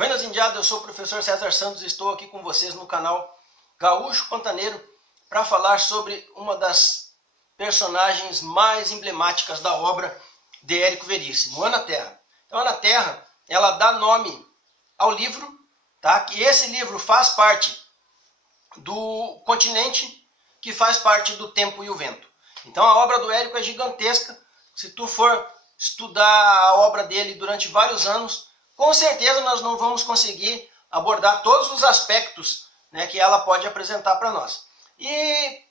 Buenas indiadas, eu sou o professor César Santos e estou aqui com vocês no canal Gaúcho Pantaneiro para falar sobre uma das personagens mais emblemáticas da obra de Érico Veríssimo, Ana Terra. Então, Ana Terra, ela dá nome ao livro, tá? Que esse livro faz parte do continente que faz parte do tempo e o vento. Então, a obra do Érico é gigantesca. Se tu for estudar a obra dele durante vários anos, com certeza nós não vamos conseguir abordar todos os aspectos, né, que ela pode apresentar para nós. E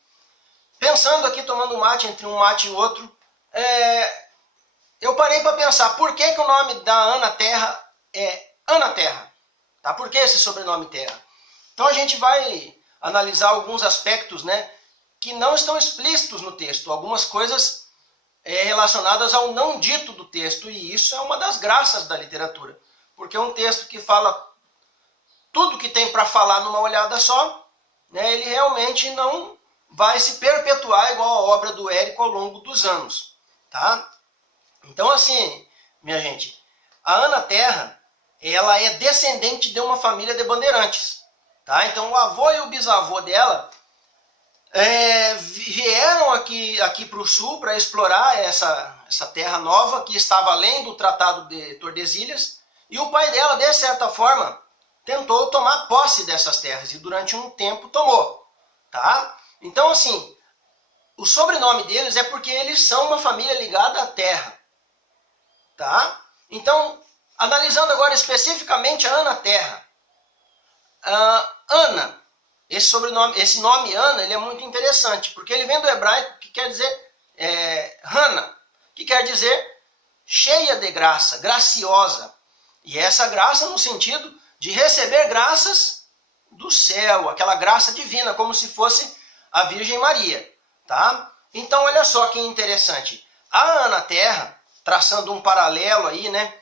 pensando aqui, tomando mate, entre um mate e outro, eu parei para pensar por que o nome da Ana Terra é Ana Terra. Tá? Por que esse sobrenome Terra? Então a gente vai analisar alguns aspectos, né, que não estão explícitos no texto, algumas coisas relacionadas ao não dito do texto, e isso é uma das graças da literatura. Porque é um texto que fala tudo que tem para falar numa olhada só, né, ele realmente não vai se perpetuar igual a obra do Érico ao longo dos anos. Tá? Então assim, minha gente, a Ana Terra, ela é descendente de uma família de bandeirantes. Tá? Então o avô e o bisavô dela vieram aqui para o sul para explorar essa terra nova que estava além do Tratado de Tordesilhas. E o pai dela, de certa forma, tentou tomar posse dessas terras e durante um tempo tomou. Tá? Então, assim, o sobrenome deles é porque eles são uma família ligada à terra. Tá? Então, analisando agora especificamente a Ana Terra. Ana, esse nome Ana, ele é muito interessante, porque ele vem do hebraico que quer dizer Hana, que quer dizer cheia de graça, graciosa. E essa graça no sentido de receber graças do céu, aquela graça divina, como se fosse a Virgem Maria. Tá? Então, olha só que interessante. A Ana Terra, traçando um paralelo aí, né,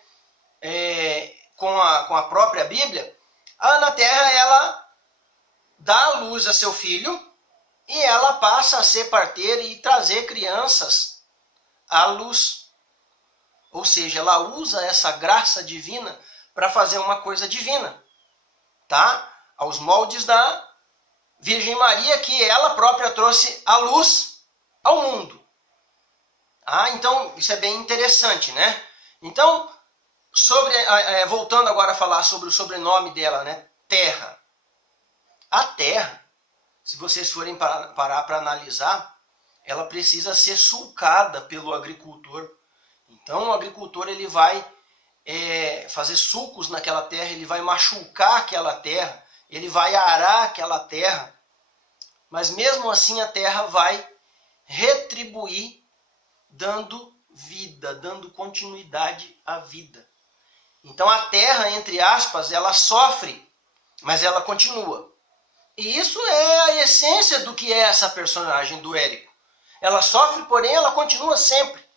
com a própria Bíblia, a Ana Terra, ela dá à luz a seu filho e ela passa a ser parteira e trazer crianças à luz. Ou seja, ela usa essa graça divina para fazer uma coisa divina, tá? Aos moldes da Virgem Maria, que ela própria trouxe a luz ao mundo. Então, isso é bem interessante, né? Então, voltando agora a falar sobre o sobrenome dela, né? Terra. A terra, se vocês forem parar para analisar, ela precisa ser sulcada pelo agricultor. Então o agricultor ele vai fazer sulcos naquela terra, ele vai machucar aquela terra, ele vai arar aquela terra, mas mesmo assim a terra vai retribuir dando vida, dando continuidade à vida. Então a terra, entre aspas, ela sofre, mas ela continua. E isso é a essência do que é essa personagem do Érico. Ela sofre, porém ela continua sempre.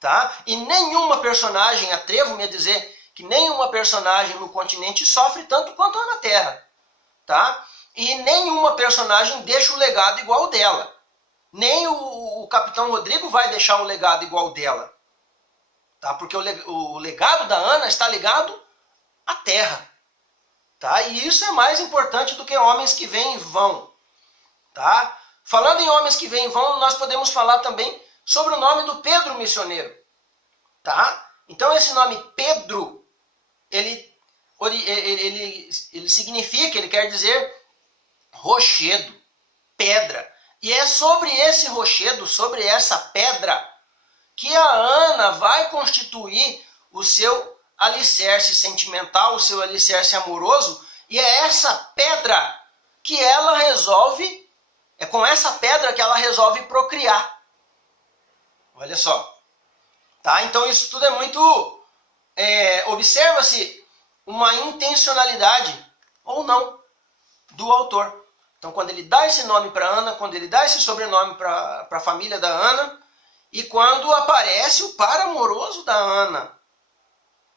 Tá? E nenhuma personagem, atrevo-me a dizer que nenhuma personagem no continente sofre tanto quanto a Ana Terra. Tá? E nenhuma personagem deixa o legado igual dela. Nem o Capitão Rodrigo vai deixar um legado igual dela. Tá? Porque o legado da Ana está ligado à terra. Tá? E isso é mais importante do que homens que vêm e vão. Tá? Falando em homens que vêm e vão, nós podemos falar também sobre o nome do Pedro Missioneiro. Tá? Então esse nome Pedro, ele significa, ele quer dizer rochedo, pedra. E é sobre esse rochedo, sobre essa pedra, que a Ana vai constituir o seu alicerce sentimental, o seu alicerce amoroso, e é essa pedra que ela resolve, é com essa pedra que ela resolve procriar. Olha só. Tá? Então isso tudo é muito... observa-se uma intencionalidade, ou não, do autor. Então quando ele dá esse nome para Ana, quando ele dá esse sobrenome para a família da Ana, e quando aparece o par amoroso da Ana.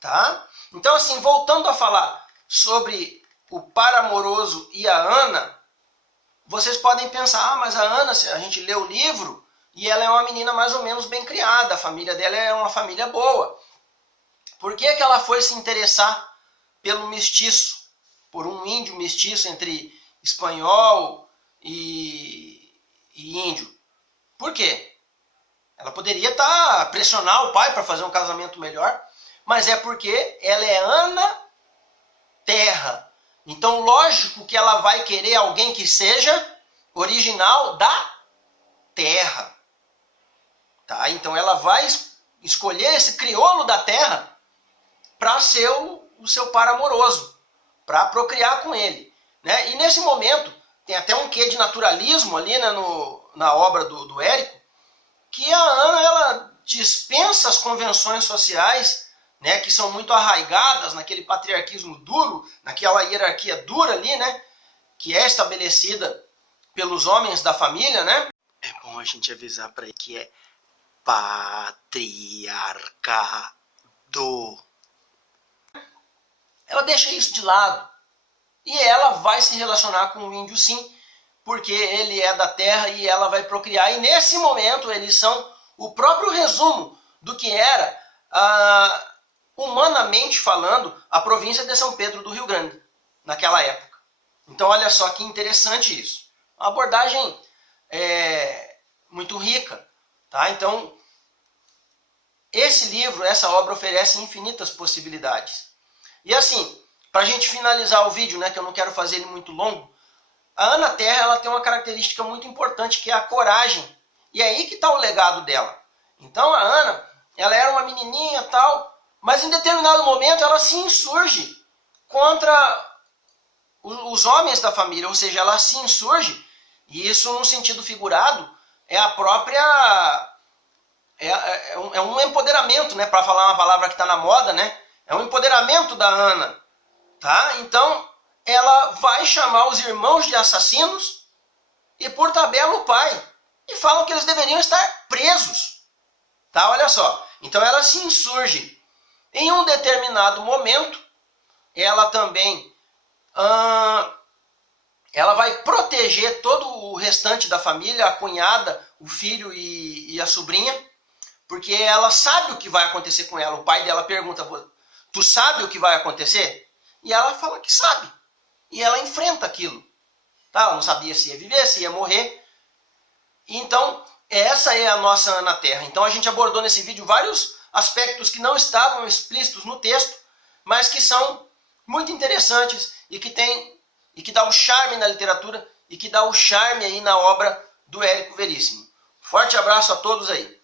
Tá? Então assim, voltando a falar sobre o par amoroso e a Ana, vocês podem pensar, mas a Ana, se a gente lê o livro, e ela é uma menina mais ou menos bem criada, a família dela é uma família boa. Por que ela foi se interessar pelo mestiço, por um índio mestiço entre espanhol e índio. Por quê? Ela poderia pressionar o pai para fazer um casamento melhor, mas é porque ela é Ana Terra. Então, lógico que ela vai querer alguém que seja original da terra. Tá? Então, ela vai escolher esse crioulo da terra para ser o seu par amoroso, para procriar com ele. Né? E nesse momento, tem até um quê de naturalismo ali, né, na obra do Érico, que a Ana ela dispensa as convenções sociais, né, que são muito arraigadas naquele patriarquismo duro, naquela hierarquia dura ali, né, que é estabelecida pelos homens da família, né? É bom a gente avisar para ele que é patriarcado. Ela deixa isso de lado e ela vai se relacionar com o índio sim, porque ele é da terra e ela vai procriar. E nesse momento eles são o próprio resumo do que era, humanamente falando, a província de São Pedro do Rio Grande, naquela época. Então olha só que interessante isso. Uma abordagem muito rica. Tá? Então, esse livro, essa obra oferece infinitas possibilidades. E assim, para a gente finalizar o vídeo, né, que eu não quero fazer ele muito longo, a Ana Terra ela tem uma característica muito importante, que é a coragem. E é aí que está o legado dela. Então a Ana, ela era uma menininha e tal, mas em determinado momento ela se insurge contra os homens da família, ou seja, ela se insurge, e isso num sentido figurado, é a própria... É um empoderamento, né, para falar uma palavra que está na moda, né? É um empoderamento da Ana. Tá? Então, ela vai chamar os irmãos de assassinos e, por tabela, o pai. E falam que eles deveriam estar presos. Tá? Olha só. Então, ela se insurge. Em um determinado momento, ela também ela vai proteger todo o restante da família, a cunhada, o filho e a sobrinha, porque ela sabe o que vai acontecer com ela. O pai dela pergunta, tu sabe o que vai acontecer? E ela fala que sabe. E ela enfrenta aquilo. Tá? Ela não sabia se ia viver, se ia morrer. Então, essa é a nossa Ana Terra. Então, a gente abordou nesse vídeo vários aspectos que não estavam explícitos no texto, mas que são muito interessantes e que dá o charme na literatura e que dá o charme aí na obra do Érico Veríssimo. Forte abraço a todos aí.